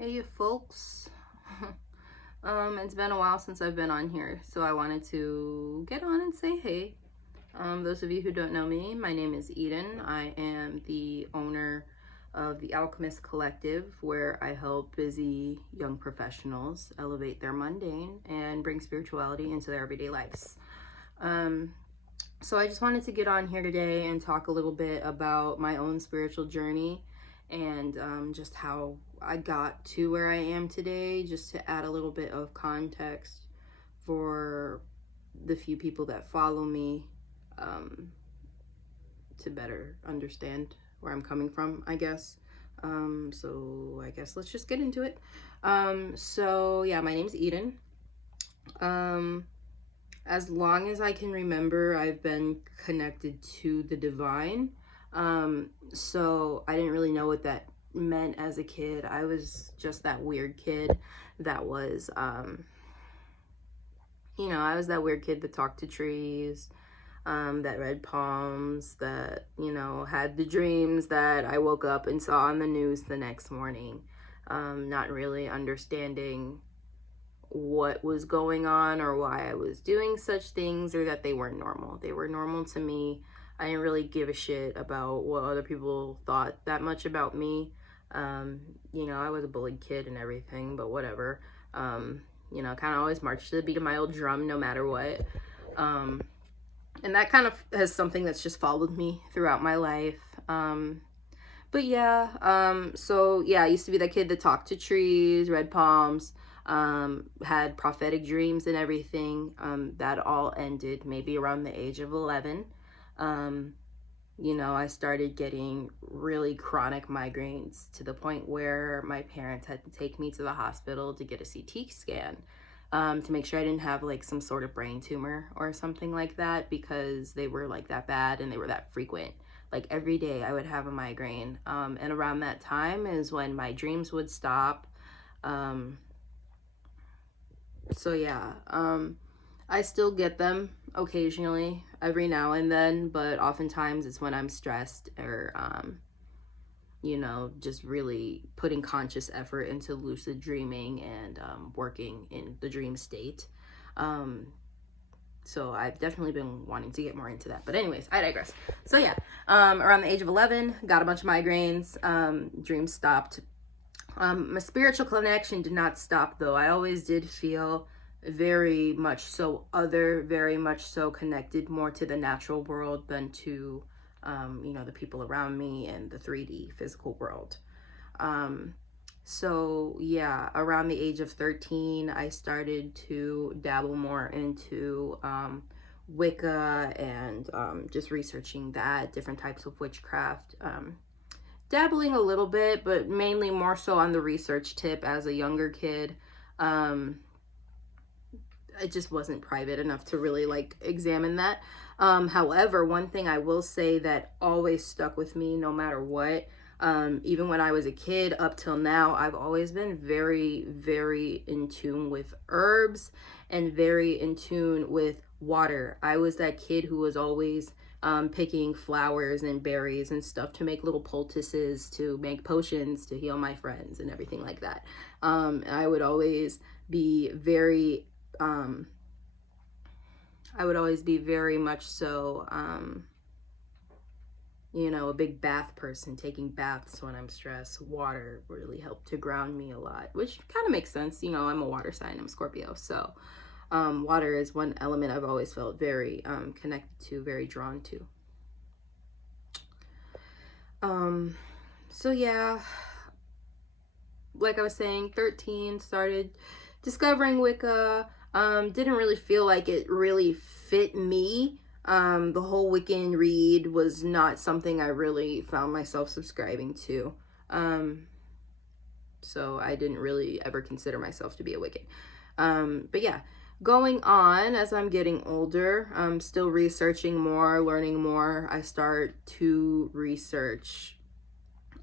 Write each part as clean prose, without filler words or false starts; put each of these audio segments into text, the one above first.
Hey folks. It's been a while since I've been on here, so I wanted to get on and say hey. Those of you who don't know me, my name is Eden. I am the owner of the Alchemist Collective, where I help busy young professionals elevate their mundane and bring spirituality into their everyday lives. So I just wanted to get on here today and talk a little bit about my own spiritual journey and just how I got to where I am today, just to add a little bit of context for the few people that follow me, to better understand where I'm coming from, I guess. So I guess let's just get into it. So yeah, my name's Eden. As long as I can remember, I've been connected to the divine. So I didn't really know what that meant as a kid. I was just that weird kid that was, I was that weird kid that talked to trees, that read palms, that, had the dreams that I woke up and saw on the news the next morning, not really understanding what was going on or why I was doing such things, or that they weren't normal. They were normal to me. I didn't really give a shit about what other people thought that much about me. I was a bullied kid and everything, but whatever. Kind of always marched to the beat of my old drum no matter what. And that kind of has something that's just followed me throughout my life. But yeah, I used to be that kid that talked to trees, read palms, had prophetic dreams and everything. That all ended maybe around the age of 11. I started getting really chronic migraines to the point where my parents had to take me to the hospital to get a CT scan, to make sure I didn't have like some sort of brain tumor or something like that, because they were like that bad and they were that frequent. Like every day I would have a migraine. And around that time is when my dreams would stop. So yeah, I still get them occasionally, every now and then, but oftentimes it's when I'm stressed or, just really putting conscious effort into lucid dreaming and working in the dream state. So I've definitely been wanting to get more into that. But anyways, I digress. So yeah, around the age of 11, got a bunch of migraines, dreams stopped. My spiritual connection did not stop though. I always did feel very much so other, very much so connected more to the natural world than to, the people around me and the 3D physical world. So yeah, around the age of 13, I started to dabble more into Wicca and just researching that, different types of witchcraft. Dabbling a little bit, but mainly more so on the research tip as a younger kid. I just wasn't private enough to really like examine that. However, one thing I will say that always stuck with me no matter what, even when I was a kid up till now, I've always been very, very in tune with herbs and very in tune with water. I was that kid who was always picking flowers and berries and stuff to make little poultices, to make potions to heal my friends and everything like that. I would always be very much so, a big bath person, taking baths when I'm stressed. Water really helped to ground me a lot, which kind of makes sense. I'm a water sign, I'm a Scorpio. So water is one element I've always felt very connected to, very drawn to. So yeah, like I was saying, 13, started discovering Wicca. Didn't really feel like it really fit me. The whole Wiccan read was not something I really found myself subscribing to. So I didn't really ever consider myself to be a Wiccan. But yeah, going on as I'm getting older, I'm still researching more, learning more. I start to research,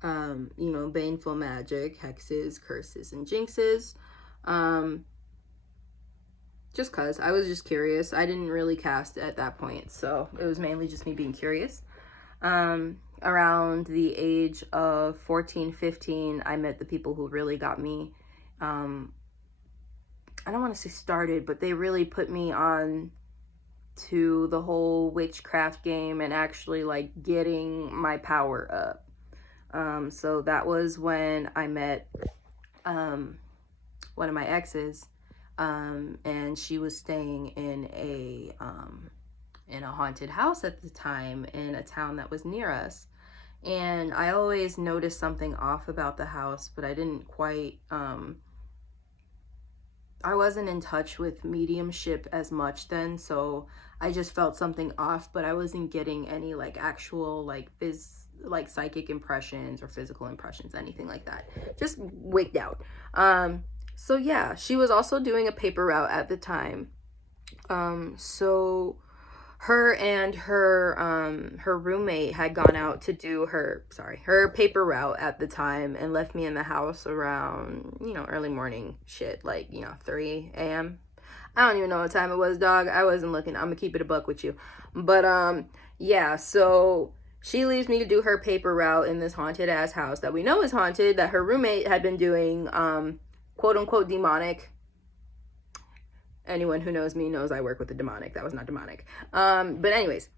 baneful magic, hexes, curses, and jinxes. Just cause I was just curious. I didn't really cast at that point, so it was mainly just me being curious. around the age of 14, 15, I met the people who really got me, I don't want to say started, but they really put me on to the whole witchcraft game and actually like getting my power up. So that was when I met one of my exes, and she was staying in a haunted house at the time in a town that was near us. And I always noticed something off about the house, but I didn't quite I wasn't in touch with mediumship as much then, so I just felt something off, but I wasn't getting any like actual like psychic impressions or physical impressions, anything like that. Just wigged out. So yeah, she was also doing a paper route at the time. So her and her roommate had gone out to do her paper route at the time and left me in the house around, early morning shit, like, 3 a.m. I don't even know what time it was, dog. I wasn't looking. I'm gonna keep it a buck with you. But yeah, so she leaves me to do her paper route in this haunted ass house that we know is haunted, that her roommate had been doing quote unquote demonic. Anyone who knows me knows I work with the demonic. That was not demonic. But anyways,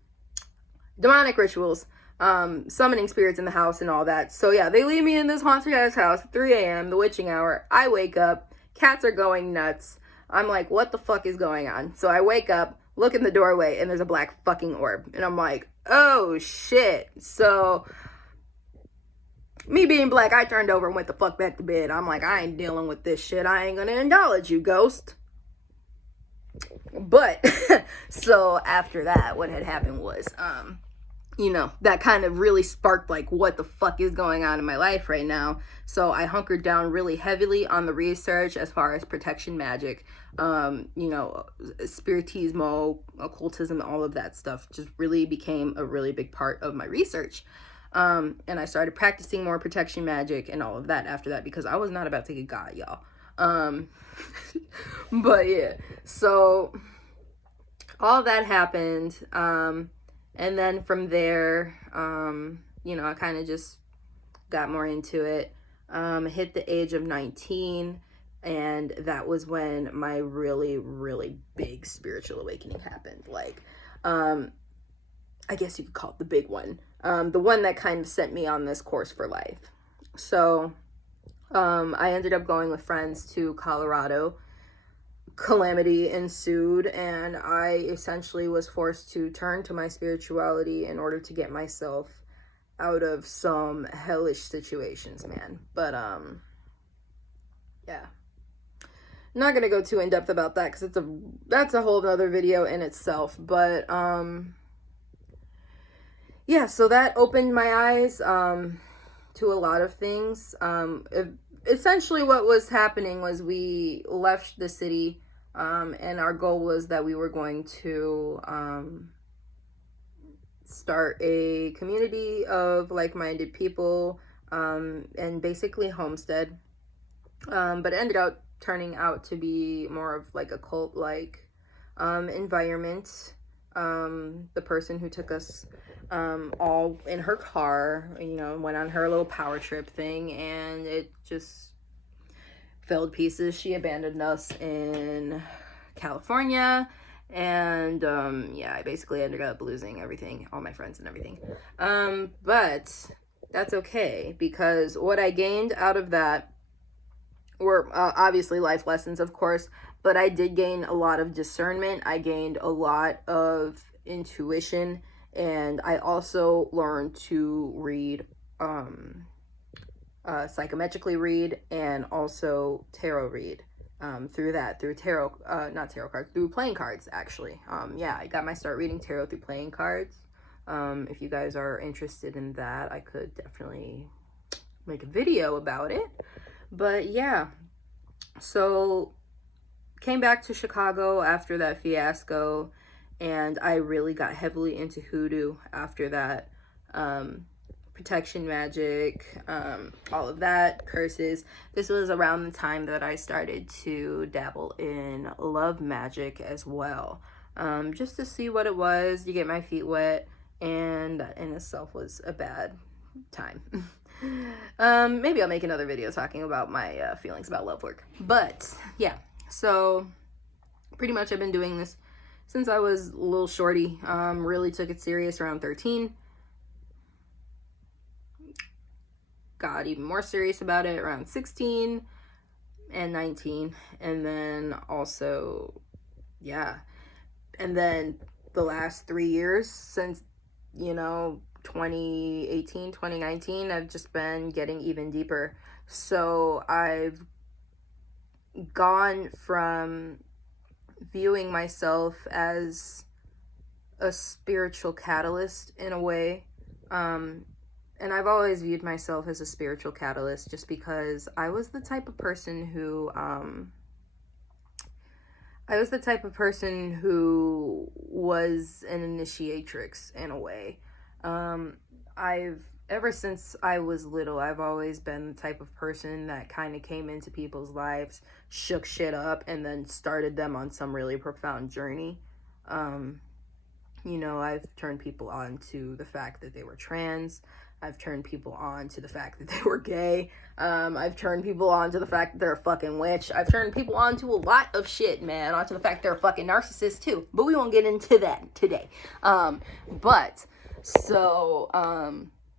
demonic rituals, summoning spirits in the house and all that. So yeah, they leave me in this haunted ass house at 3 a.m., the witching hour. I wake up, cats are going nuts. I'm like, what the fuck is going on? So I wake up, look in the doorway, and there's a black fucking orb. And I'm like, oh shit. So me being black, I turned over and went the fuck back to bed. I'm like, I ain't dealing with this shit. I ain't gonna acknowledge you, ghost. But so after that, what had happened was, that kind of really sparked like, what the fuck is going on in my life right now? So I hunkered down really heavily on the research as far as protection magic, spiritismo, occultism, all of that stuff just really became a really big part of my research. And I started practicing more protection magic and all of that after that, because I was not about to get got, y'all. But yeah, so all that happened. And then from there, I kind of just got more into it. Hit the age of 19, and that was when my really, really big spiritual awakening happened. Like, I guess you could call it the big one. The one that kind of sent me on this course for life. So, I ended up going with friends to Colorado. Calamity ensued, and I essentially was forced to turn to my spirituality in order to get myself out of some hellish situations, man. But yeah, I'm not gonna go too in depth about that because that's a whole other video in itself. But yeah, so that opened my eyes to a lot of things. Essentially what was happening was we left the city, and our goal was that we were going to start a community of like-minded people, and basically homestead. But it ended up turning out to be more of like a cult-like environment. The person who took us all in her car, went on her little power trip thing, and it just fell to pieces. She abandoned us in California, and yeah, I basically ended up losing everything, all my friends and everything. But that's okay, because what I gained out of that were obviously life lessons, of course, but I did gain a lot of discernment. I gained a lot of intuition, and I also learned to read, psychometrically read, and also tarot read, through playing cards, actually. Yeah, I got my start reading tarot through playing cards. If you guys are interested in that, I could definitely make a video about it. But yeah, so came back to Chicago after that fiasco, and I really got heavily into hoodoo after that. Protection magic, all of that, curses. This was around the time that I started to dabble in love magic as well, just to see what it was, to get my feet wet. and that in itself was a bad time. Maybe I'll make another video talking about my feelings about love work. But yeah, so pretty much I've been doing this since I was a little shorty. Really took it serious around 13. Got even more serious about it around 16 and 19. And then also, yeah. And then the last 3 years since, 2018, 2019, I've just been getting even deeper. So I've gone from viewing myself as a spiritual catalyst in a way. And I've always viewed myself as a spiritual catalyst just because I was the type of person who was an initiatrix in a way. Ever since I was little, I've always been the type of person that kind of came into people's lives, shook shit up, and then started them on some really profound journey. I've turned people on to the fact that they were trans. I've turned people on to the fact that they were gay. I've turned people on to the fact that they're a fucking witch. I've turned people on to a lot of shit, man. Onto the fact they're a fucking narcissist, too. But we won't get into that today.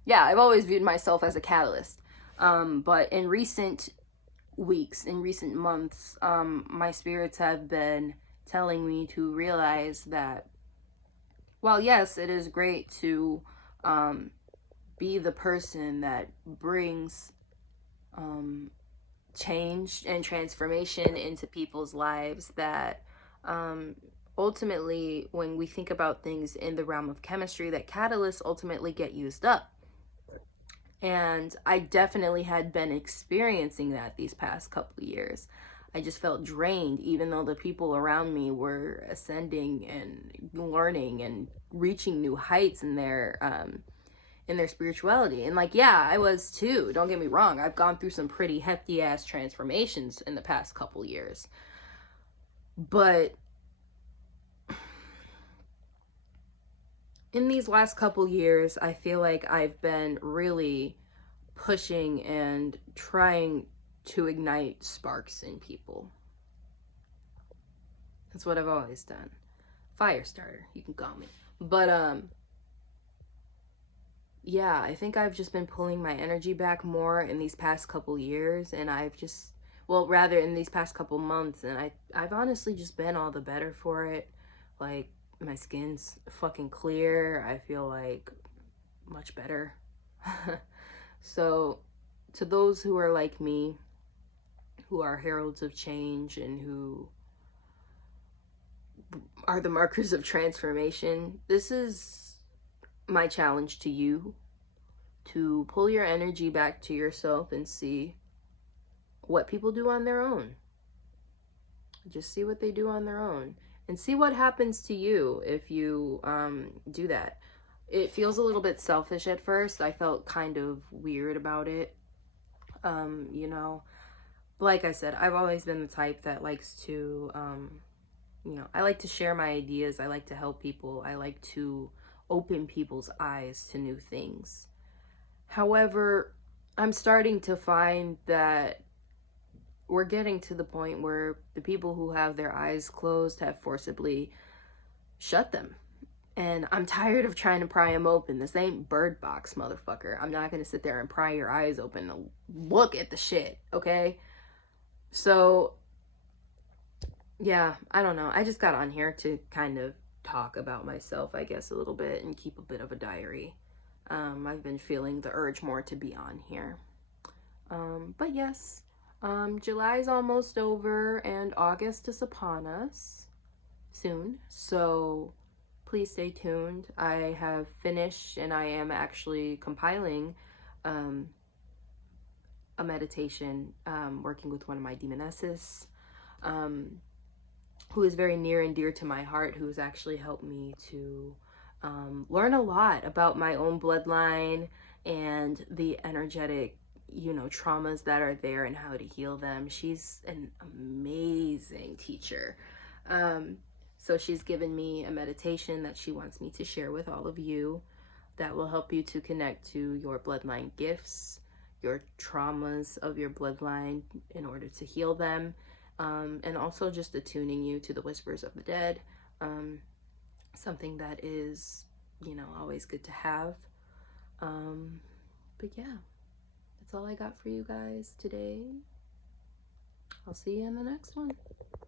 Yeah, I've always viewed myself as a catalyst. But in recent weeks, in recent months, my spirits have been telling me to realize that while yes, it is great to be the person that brings change and transformation into people's lives, that ultimately, when we think about things in the realm of chemistry, that catalysts ultimately get used up. And I definitely had been experiencing that these past couple of years. I just felt drained, even though the people around me were ascending and learning and reaching new heights in their spirituality. And yeah, I was too. Don't get me wrong. I've gone through some pretty hefty ass transformations in the past couple years. But in these last couple years, I feel like I've been really pushing and trying to ignite sparks in people. That's what I've always done. Fire starter, you can call me. But yeah, I think I've just been pulling my energy back more in these past couple years, and rather in these past couple months, and I've honestly just been all the better for it. Like, my skin's fucking clear. I feel like much better. So to those who are like me, who are heralds of change and who are the markers of transformation, this is my challenge to you, to pull your energy back to yourself and see what people do on their own. Just see what they do on their own and see what happens to you if you do that. It feels a little bit selfish at first. I felt kind of weird about it. Like I said, I've always been the type that likes to, I like to share my ideas. I like to help people. I like to open people's eyes to new things. However, I'm starting to find that we're getting to the point where the people who have their eyes closed have forcibly shut them. And I'm tired of trying to pry them open. This ain't Bird Box, motherfucker. I'm not going to sit there and pry your eyes open and look at the shit, okay? So, yeah, I don't know. I just got on here to kind of talk about myself, I guess, a little bit and keep a bit of a diary. I've been feeling the urge more to be on here. But yes, July's almost over and August is upon us soon. So please stay tuned. I have finished and I am actually compiling a meditation, working with one of my demonesses, who is very near and dear to my heart, who's actually helped me to learn a lot about my own bloodline and the energetic, traumas that are there and how to heal them. She's an amazing teacher. So she's given me a meditation that she wants me to share with all of you that will help you to connect to your bloodline gifts, your traumas of your bloodline in order to heal them, and also just attuning you to the whispers of the dead, something that is, you know, always good to have. But yeah, that's all I got for you guys today. I'll see you in the next one.